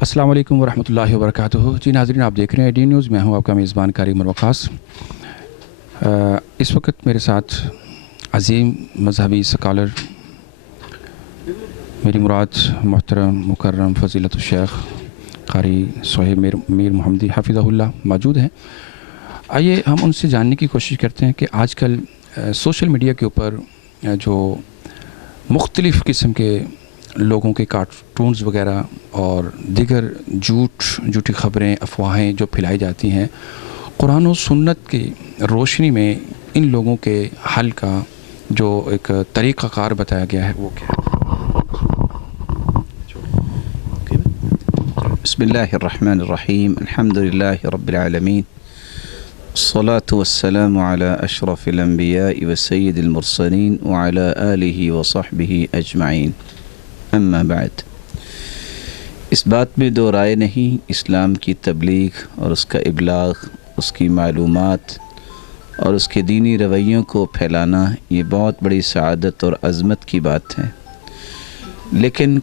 अस्सलाम वालेकुम वरहमतुल्लाहि वबरकातुहू। जी नाज़रीन, आप देख रहे हैं डी न्यूज़। मैं हूं आपका मेज़बान कारी उमर वक़ास। इस वक्त मेरे साथ अज़ीम मजहबी स्कॉलर मेरी मुराद मोहतरम मुकर्रम फ़ज़ीलतुल शेख कारी सोहेब मीर मोहम्मदी हफ़िज़हुल्लाह मौजूद हैं। आइए हम उनसे जानने की कोशिश करते हैं कि आजकल सोशल मीडिया के ऊपर जो मुख्तलिफ़ किस्म के लोगों के कार्टून्स वगैरह और दीगर झूठी ख़बरें अफवाहें जो फैलाई जाती हैं, कुरान और सुन्नत की रोशनी में इन लोगों के हल का जो एक तरीक़ाकार बताया गया है वो क्या है? बिस्मिल्लाहिर्रहमानिर्रहीम, अल्हम्दुलिल्लाहि रब्बिल आलमीन, अस्सलातु वस्सलामु अला अशरफिल अंबिया'i व सय्यिदिल मुरसलीन व अला आलिहि व सहबिहि अजमाइन, अम्मा बाद। इस बात में दो राय नहीं, इस्लाम की तबलीग और उसका इबलाग, उसकी मालूमात और उसके दीनी रवैयों को फैलाना ये बहुत बड़ी सआदत और अज़मत की बात है। लेकिन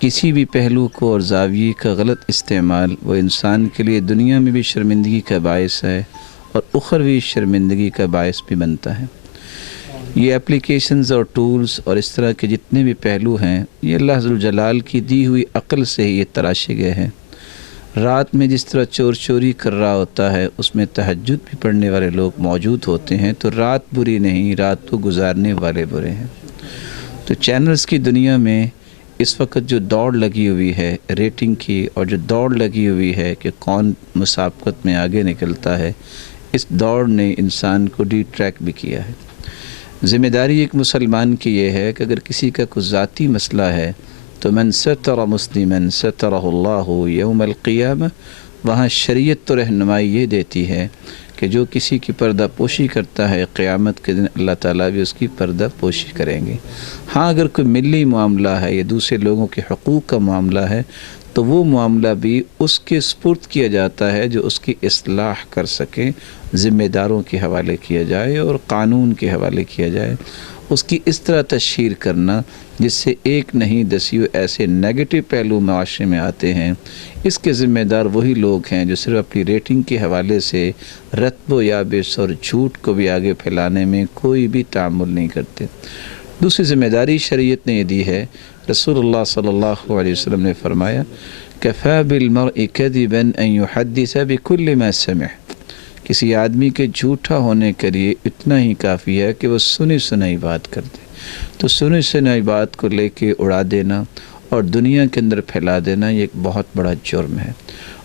किसी भी पहलू को और ज़ाविये का गलत इस्तेमाल वो इंसान के लिए दुनिया में भी शर्मिंदगी का बायस है और उखरवी शर्मिंदगी का बायस भी बनता है। ये एप्लीकेशंस और टूल्स और इस तरह के जितने भी पहलू हैं, ये अल्लाह ज़ुल जलाल की दी हुई अक़ल से ही ये तराशे गए हैं। रात में जिस तरह चोर चोरी कर रहा होता है, उसमें तहज्जुद भी पढ़ने वाले लोग मौजूद होते हैं, तो रात बुरी नहीं, रात को गुजारने वाले बुरे हैं। तो चैनल्स की दुनिया में इस वक्त जो दौड़ लगी हुई है रेटिंग की, और जो दौड़ लगी हुई है कि कौन मुसाबकत में आगे निकलता है, इस दौड़ ने इंसान को डिट्रैक्ट भी किया है। ज़िम्मेदारी एक मुसलमान की ये है कि अगर किसी का कुछ ज़ाती मसला है तो मन सतर मुस्लिमन सतरहुल्लाहु यौमल क़ियामह, वहाँ शरीयत तो रहनुमाई ये देती है कि जो किसी की पर्दा पोशी करता है, क़यामत के दिन अल्लाह ताला भी उसकी पर्दा पोशी करेंगे। हाँ, अगर कोई मिली मामला है या दूसरे लोगों के हकूक़ का मामला है तो वो मामला भी उसके सुपुर्द किया जाता है जो उसकी इस्लाह कर सके, ज़िम्मेदारों के हवाले किया जाए और क़ानून के हवाले किया जाए। उसकी इस तरह तशहीर करना जिससे एक नहीं दसियों ऐसे नेगेटिव पहलू माशरे में आते हैं, इसके ज़िम्मेदार वही लोग हैं जो सिर्फ अपनी रेटिंग के हवाले से रत्ब याबिस और झूठ को भी आगे फैलाने में कोई भी तामुल नहीं करते। दूसरी ज़िम्मेदारी शरीयत ने ये दी है। रसूलुल्लाह सल्लल्लाहु अलैहि वसल्लम ने फरमाया, कफ़ा बिल मर्इ कज़िबन अन युहद्दिस बिकुल्लि मा समिअ। किसी आदमी के झूठा होने के लिए इतना ही काफ़ी है कि वो सुनी सुनाई बात कर दे। तो सुनी सुनाई बात को लेके उड़ा देना और दुनिया के अंदर फैला देना ये एक बहुत बड़ा जुर्म है।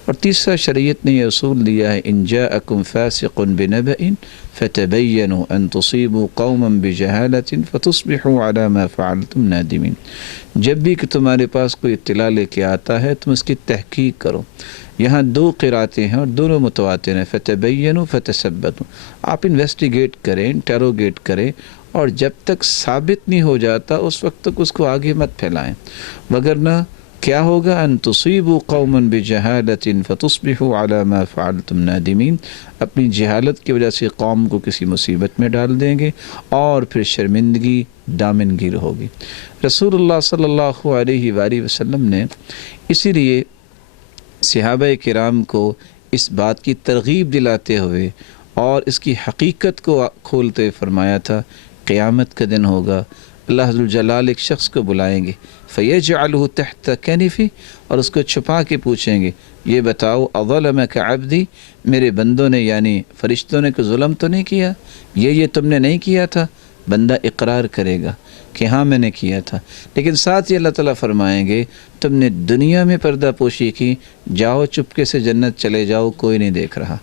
और तीसरा, शरीयत ने यह उसूल दिया है, इन जाअकुम फासिकुन बिनबइन फतबय्यनु अन तुसीबू कौमन बिजहालतिन फतुस्बिहू अला मा फ़अलतुम नादिमीन। जब भी कि तुम्हारे पास कोई इत्तला लेके आता है तुम इसकी तहकीक करो। यहाँ दो क़िरातें हैं और दोनों मुतवातिर हैं, फतबय्यनु फतसब्बतु। आप इन्वेस्टिगेट करें, इंटेरोगेट करें, और जब तक साबित नहीं हो जाता उस वक्त तक उसको आगे मत फैलाएं, वगरना क्या होगा, अन तुसीबू कौमन बिजहालतिन फतुस्बिहू अला मा फ़अलतुम नादिमीन। अपनी जहालत की वजह से कौम को किसी मुसीबत में डाल देंगे और फिर शर्मिंदगी दामनगीर होगी। रसूलुल्लाह सल्लल्लाहु अलैहि वसल्लम ने इसीलिए सहाबा किराम को इस बात की तरगीब दिलाते हुए और इसकी हकीकत को खोलते फरमाया था, क़यामत का दिन होगा, अल्लाह ज़ुल जलाल एक शख्स को बुलाएंगे, फ़यजअलहु तहत कनफ़ी, और उसको छुपा के पूछेंगे, ये बताओ अज़लमक अब्दी, मेरे बंदों ने यानी फ़रिश्तों ने कोई जुल्म तो नहीं किया, ये तुमने नहीं किया था। बंदा इकरार करेगा कि हाँ मैंने किया था, लेकिन साथ ही अल्लाह ताला फरमाएंगे, तुमने दुनिया में पर्दा पोशी की, जाओ चुपके से जन्नत चले जाओ, कोई नहीं देख रहा।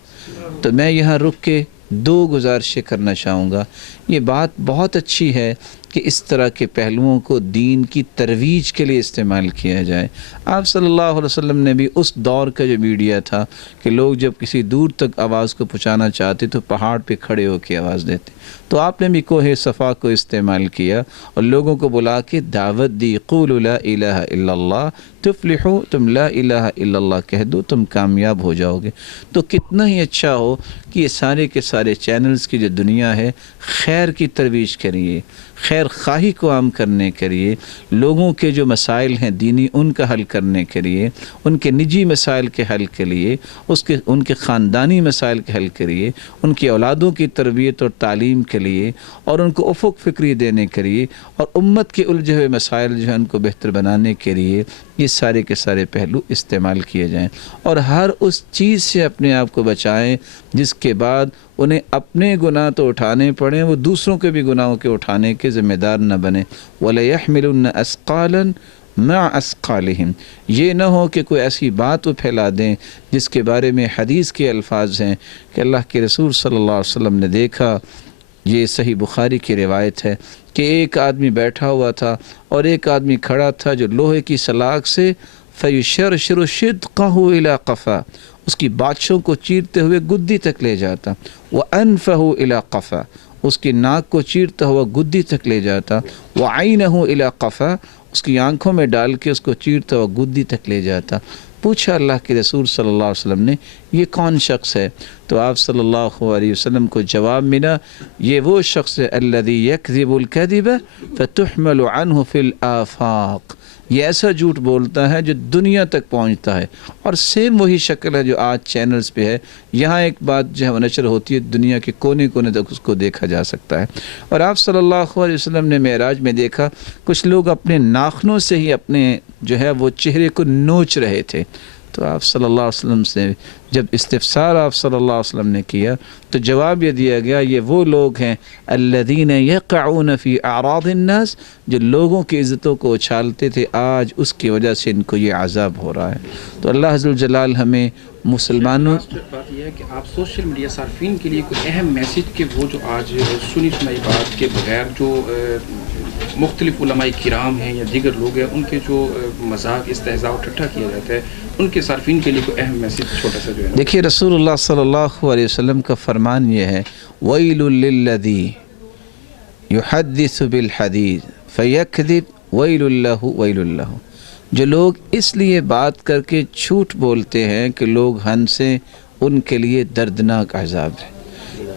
तो मैं यहाँ रुक के दो गुजारिशें करना चाहूँगा। ये बात बहुत अच्छी है कि इस तरह के पहलुओं को दीन की तरवीज के लिए इस्तेमाल किया जाए। आप सल्लल्लाहु अलैहि वसल्लम ने भी उस दौर का जो मीडिया था कि लोग जब किसी दूर तक आवाज़ को पहुँचाना चाहते तो पहाड़ पे खड़े होकर आवाज़ देते, तो आपने भी कोहे सफ़ा को इस्तेमाल किया और लोगों को बुला के दावत दी, क़ूलू ला इलाहा इल्लल्लाह तुफ़्लिहू, तुम ला इलाहा इल्लल्लाह कह दो, तुम कामयाब हो जाओगे। तो कितना ही अच्छा हो कि ये सारे के सारे चैनल्स की जो दुनिया है खैर की तरवीज करिए, خیر خواہی کو عام کرنے کے لیے، لوگوں کے جو مسائل ہیں دینی ان کا حل کرنے کے لیے، ان کے نجی مسائل کے حل کے لیے، ان کے خاندانی مسائل کے حل کے لیے، ان کی اولادوں کی تربیت اور تعلیم کے لیے، اور ان کو افق فکری دینے کے لیے، اور امت کے الجھے ہوئے مسائل جو ہیں ان کو بہتر بنانے کے لیے یہ سارے کے سارے پہلو استعمال کیے جائیں، اور ہر اس چیز سے اپنے آپ کو بچائیں جس کے بعد انہیں اپنے گناہ تو اٹھانے پڑیں، وہ دوسروں کے بھی گناہوں کے اٹھانے کے ذمہ دار نہ بنیں۔ وَلَيَحْمِلُنَّ أَثْقَالًا مَعَ أَثْقَالِهِمْ، یہ نہ ہو کہ کوئی ایسی بات وہ پھیلا دیں جس کے بارے میں حدیث کے الفاظ ہیں کہ اللہ کے رسول صلی اللہ علیہ وسلم نے دیکھا، یہ صحیح بخاری کی روایت ہے کہ ایک آدمی بیٹھا ہوا تھا اور ایک آدمی کھڑا تھا جو لوہے کی سلاخ سے فَيُشَرْشِرُ شِدْقَهُ إِلَى قَفَا، اس کی بادشوں کو چیرتے ہوئے گدی تک لے جاتا، وَأَنفَهُ إِلَى قَفَا، اس کی ناک کو چیرتا ہوا گدی تک لے جاتا، وَعَيْنَهُ إِلَى قَفَا، اس کی آنکھوں میں ڈال کے اس کو چیرتا ہوا گدی تک لے جاتا۔ پوچھا اللہ کے رسول صلی اللہ علیہ وسلم نے یہ کون شخص ہے؟ تو آپ صلی اللہ علیہ وسلم کو جواب ملا یہ وہ شخص ہے الذی یکذب الکذب فتحمل عنہ فی الآفاق، یہ ایسا جھوٹ بولتا ہے جو دنیا تک پہنچتا ہے، اور سیم وہی شکل ہے جو آج چینلز پہ ہے، یہاں ایک بات جو ہے وہ نشر ہوتی ہے دنیا کے کونے کونے تک اس کو دیکھا جا سکتا ہے۔ اور آپ صلی اللہ علیہ وسلم نے معراج میں دیکھا کچھ لوگ اپنے ناخنوں سے ہی اپنے جو ہے وہ چہرے کو نوچ رہے تھے، تو آپ صلی اللہ علیہ وسلم سے جب استفسار آپ صلی اللہ علیہ وسلم نے کیا تو جواب یہ دیا گیا یہ وہ لوگ ہیں الذین یقعون فی اعراض الناس، جو لوگوں کی عزتوں کو اچھالتے تھے، آج اس کی وجہ سے ان کو یہ عذاب ہو رہا ہے۔ تو اللہ عز وجل ہمیں مسلمانوں بات یہ ہے کہ آپ سوشل میڈیا صارفین کے لیے کوئی اہم میسیج کہ وہ جو آج سنی سنائی بات کے بغیر جو مختلف علماء کرام ہیں یا دیگر لوگ ہیں ان کے جو مذاق استہزاء و ٹھٹھا کیا جاتا ہے ان کے صارفین کے لیے کوئی اہم میسیج چھوٹا سا جو ہے؟ دیکھیے رسول اللہ صلی اللہ علیہ وسلم کا فرمان یہ ہے وَيْلٌ لِلَّذِي يُحَدِّثُ بِالْحَدِيثِ فَيَكْذِبْ وَيْلٌ لَهُ وَيْلٌ لَهُ، جو لوگ اس لیے بات کر کے جھوٹ بولتے ہیں کہ لوگ ہنسیں، ان کے لیے دردناک عذاب ہے۔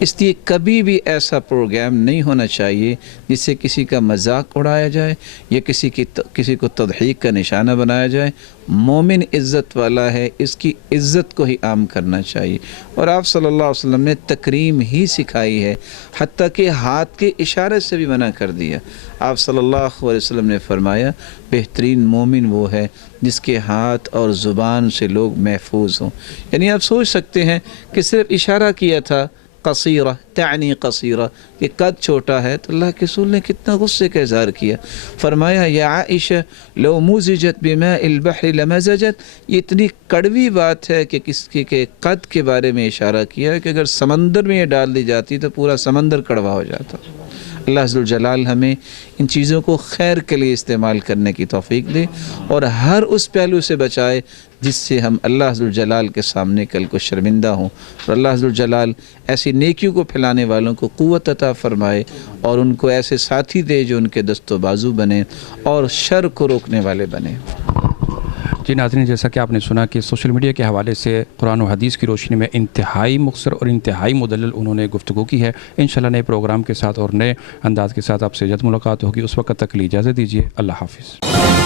اس لیے کبھی بھی ایسا پروگرام نہیں ہونا چاہیے جس سے کسی کا مذاق اڑایا جائے یا کسی کو تضحیک کا نشانہ بنایا جائے۔ مومن عزت والا ہے، اس کی عزت کو ہی عام کرنا چاہیے، اور آپ صلی اللہ علیہ وسلم نے تکریم ہی سکھائی ہے، حتیٰ کہ ہاتھ کے اشارے سے بھی منع کر دیا۔ آپ صلی اللہ علیہ وسلم نے فرمایا بہترین مومن وہ ہے جس کے ہاتھ اور زبان سے لوگ محفوظ ہوں۔ یعنی آپ سوچ سکتے ہیں کہ صرف اشارہ کیا تھا قصیرہ تعنی قصیرہ کہ قد چھوٹا ہے، تو اللہ کے رسول نے کتنا غصے کا اظہار کیا، فرمایا یا عائشہ لو مزجت بماء البحر لمزجت، یہ اتنی کڑوی بات ہے کہ کسی کے قد کے بارے میں اشارہ کیا کہ اگر سمندر میں یہ ڈال دی جاتی تو پورا سمندر کڑوا ہو جاتا۔ اللہ عز وجل ہمیں ان چیزوں کو خیر کے لیے استعمال کرنے کی توفیق دے اور ہر اس پہلو سے بچائے جس سے ہم اللہ عز وجل کے سامنے کل کو شرمندہ ہوں، اور اللہ عز وجل ایسی نیکیوں کو پھیلانے والوں کو قوت عطا فرمائے اور ان کو ایسے ساتھی دے جو ان کے دست و بازو بنے اور شر کو روکنے والے بنے۔ جی ناظرین، جیسا کہ آپ نے سنا کہ سوشل میڈیا کے حوالے سے قرآن و حدیث کی روشنی میں انتہائی مختصر اور انتہائی مدلل انہوں نے گفتگو کی ہے۔ انشاءاللہ نئے پروگرام کے ساتھ اور نئے انداز کے ساتھ آپ سے جلد ملاقات ہوگی، اس وقت تک کے لیے اجازت دیجیے، اللہ حافظ۔